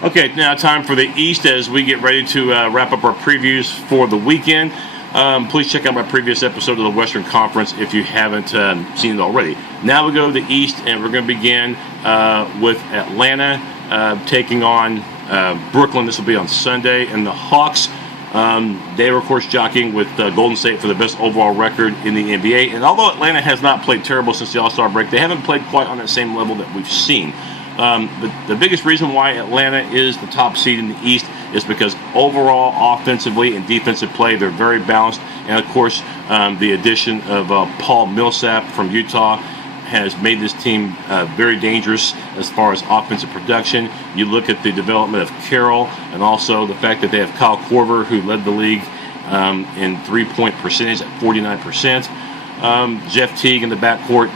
Okay, now time for the East as we get ready to wrap up our previews for the weekend. Please check out my previous episode of the Western Conference if you haven't seen it already. Now we go to the East, and we're going to begin with Atlanta taking on Brooklyn. This will be on Sunday. And the Hawks, they were, of course, jockeying with Golden State for the best overall record in the NBA. And although Atlanta has not played terrible since the All-Star break, they haven't played quite on that same level that we've seen. But the biggest reason why Atlanta is the top seed in the East is because overall, offensively and defensive play, they're very balanced. And, of course, the addition of Paul Millsap from Utah has made this team very dangerous as far as offensive production. You look at the development of Carroll and also the fact that they have Kyle Korver, who led the league in three-point percentage at 49%. Jeff Teague in the backcourt,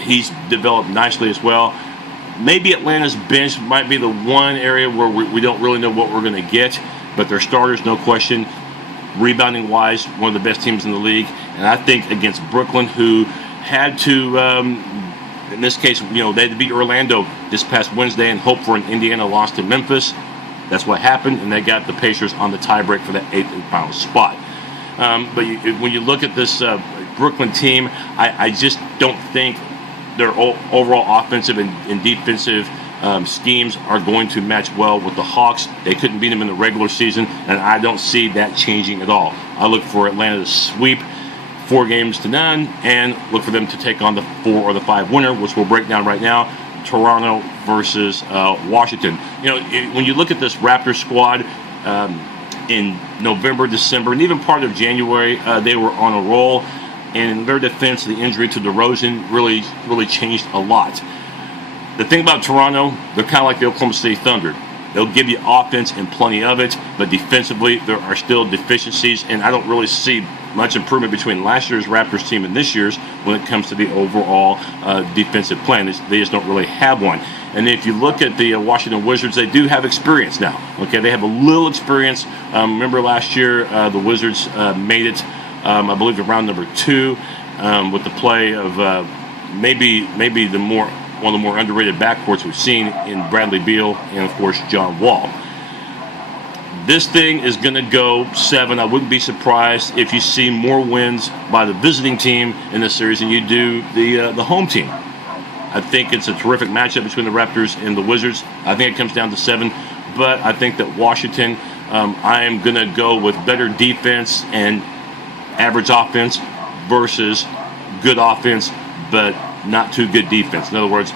he's developed nicely as well. Maybe Atlanta's bench might be the one area where we don't really know what we're going to get, but their starters, no question, rebounding-wise, one of the best teams in the league. And I think against Brooklyn, who had to, in this case, they had to beat Orlando this past Wednesday and hope for an Indiana loss to Memphis. That's what happened, and they got the Pacers on the tiebreak for the 8th and final spot. But when you look at this Brooklyn team, I just don't think their overall offensive and defensive schemes are going to match well with the Hawks. They couldn't beat them in the regular season, and I don't see that changing at all. I look for Atlanta to sweep 4-0 and look for them to take on the 4 or the 5 winner, which we'll break down right now. Toronto versus Washington. When you look at this Raptors squad in November, December, and even part of January, they were on a roll. And in their defense, the injury to DeRozan really changed a lot. The thing about Toronto, they're kind of like the Oklahoma City Thunder. They'll give you offense and plenty of it, but defensively, there are still deficiencies, and I don't really see much improvement between last year's Raptors team and this year's when it comes to the overall defensive plan. They just don't really have one. And if you look at the Washington Wizards, they do have experience now. Okay, they have a little experience. Remember last year, the Wizards made it, I believe, in round number 2 with the play of maybe one of the more underrated backcourts we've seen in Bradley Beal and, of course, John Wall. This thing is going to go 7. I wouldn't be surprised if you see more wins by the visiting team in this series than you do the home team. I think it's a terrific matchup between the Raptors and the Wizards. I think it comes down to 7, but I think that Washington, I am going to go with better defense and average offense versus good offense, but not too good defense. In other words,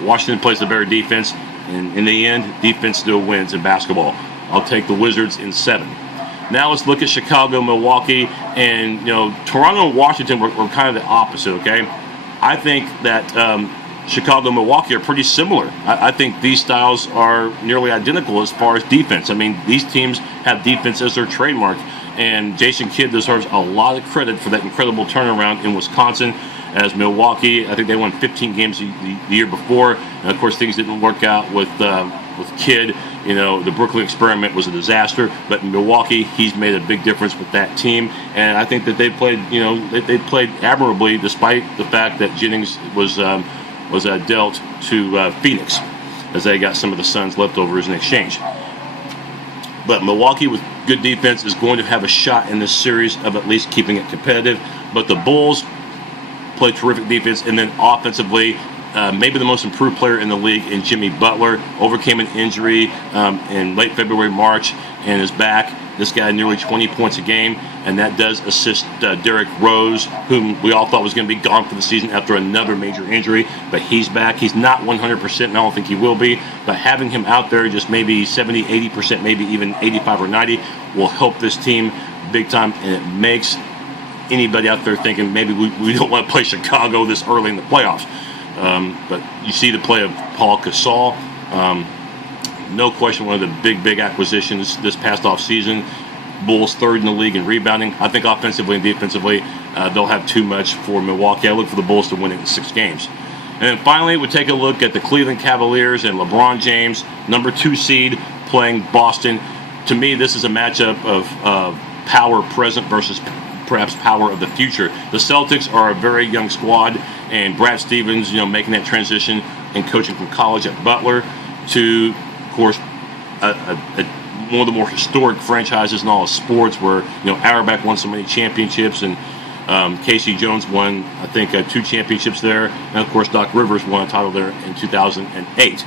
Washington plays the better defense, and in the end, defense still wins in basketball. I'll take the Wizards in 7. Now let's look at Chicago, Milwaukee, and Toronto and Washington were kind of the opposite. Okay, I think that Chicago and Milwaukee are pretty similar. I think these styles are nearly identical as far as defense. I mean, these teams have defense as their trademark, and Jason Kidd deserves a lot of credit for that incredible turnaround in Wisconsin. As Milwaukee, I think they won 15 games the year before, and of course things didn't work out with Kidd. The Brooklyn experiment was a disaster, but in Milwaukee, he's made a big difference with that team, and I think that they played, they played admirably despite the fact that Jennings was dealt to Phoenix, as they got some of the Suns' leftovers in exchange. But Milwaukee, with good defense, is going to have a shot in this series of at least keeping it competitive. But the Bulls play terrific defense, and then offensively, maybe the most improved player in the league in Jimmy Butler overcame an injury in late February, March, and is back. This guy nearly 20 points a game, and that does assist Derrick Rose, whom we all thought was going to be gone for the season after another major injury, but he's back. He's not 100%, and I don't think he will be, but having him out there just maybe 70, 80%, maybe even 85 or 90 will help this team big time, and it makes anybody out there thinking maybe we don't want to play Chicago this early in the playoffs. But you see the play of Paul Gasol. No question, one of the big acquisitions this past off season. Bulls 3rd in the league in rebounding. I think offensively and defensively, they'll have too much for Milwaukee. I look for the Bulls to win it in 6 games. And then finally, we take a look at the Cleveland Cavaliers and LeBron James, number 2 seed, playing Boston. To me, this is a matchup of power present versus perhaps power of the future. The Celtics are a very young squad, and Brad Stevens, making that transition and coaching from college at Butler to course, one of the more historic franchises in all of sports, where Auerbach won so many championships, and Casey Jones won, I think, 2 championships there, and of course Doc Rivers won a title there in 2008.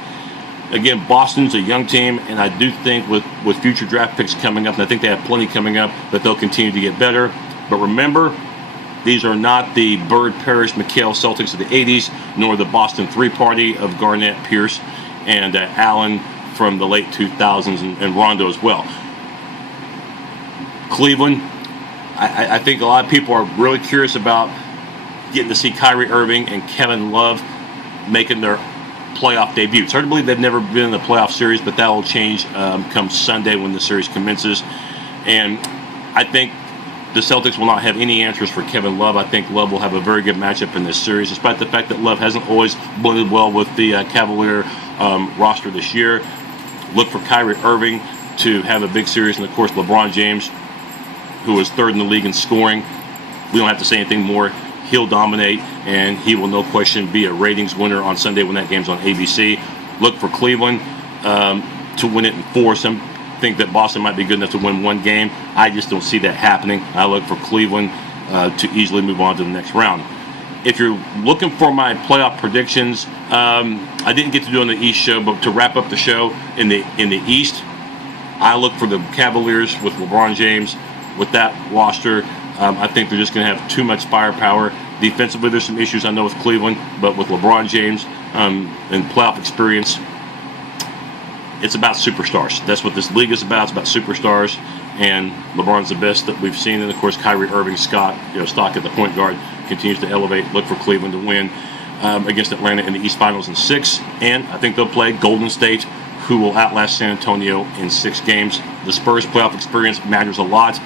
Again, Boston's a young team, and I do think with future draft picks coming up, and I think they have plenty coming up, that they'll continue to get better. But remember, these are not the Bird, Parrish, McHale Celtics of the 80s, nor the Boston Three Party of Garnett, Pierce, and Allen from the late 2000s, and Rondo as well. Cleveland, I think a lot of people are really curious about getting to see Kyrie Irving and Kevin Love making their playoff debut. It's hard to believe they've never been in the playoff series, but that will change come Sunday when the series commences. And I think the Celtics will not have any answers for Kevin Love. I think Love will have a very good matchup in this series, despite the fact that Love hasn't always blended well with the Cavalier roster this year. Look for Kyrie Irving to have a big series, and of course LeBron James, who is 3rd in the league in scoring. We don't have to say anything more. He'll dominate, and he will, no question, be a ratings winner on Sunday when that game's on ABC. Look for Cleveland to win it in 4. Some think that Boston might be good enough to win 1 game. I just don't see that happening. I look for Cleveland to easily move on to the next round. If you're looking for my playoff predictions, I didn't get to do it on the East show, but to wrap up the show, in the East, I look for the Cavaliers with LeBron James. With that roster, I think they're just going to have too much firepower. Defensively, there's some issues I know with Cleveland, but with LeBron James and playoff experience, it's about superstars. That's what this league is about. It's about superstars, and LeBron's the best that we've seen. And of course, Kyrie Irving, stock at the point guard, continues to elevate. Look for Cleveland to win against Atlanta in the East Finals in 6, and I think they'll play Golden State, who will outlast San Antonio in 6 games. The Spurs' playoff experience matters a lot,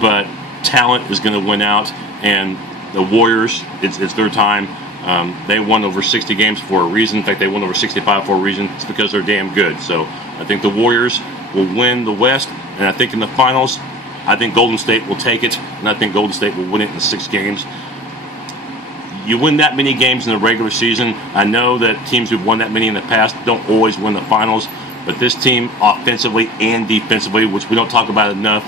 but talent is going to win out, and the Warriors, it's their time. They won over 60 games for a reason. In fact, they won over 65 for a reason. It's because they're damn good. So I think the Warriors will win the West, and I think in the finals, I think Golden State will take it, and I think Golden State will win it in 6 games. You win that many games in the regular season. I know that teams who've won that many in the past don't always win the finals, but this team, offensively and defensively, which we don't talk about enough,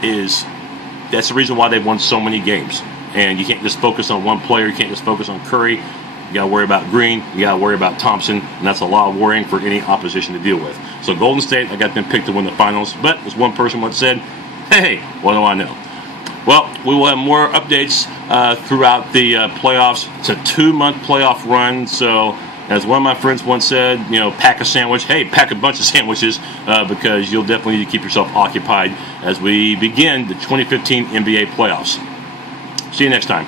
that's the reason why they've won so many games. And you can't just focus on one player. You can't just focus on Curry. You got to worry about Green. You got to worry about Thompson, and that's a lot of worrying for any opposition to deal with. So Golden State, I got them picked to win the finals. But as one person once said, "Hey, what do I know?" Well, we will have more updates throughout the playoffs. It's a 2-month playoff run, so as one of my friends once said, pack a sandwich. Hey, pack a bunch of sandwiches because you'll definitely need to keep yourself occupied as we begin the 2015 NBA playoffs. See you next time.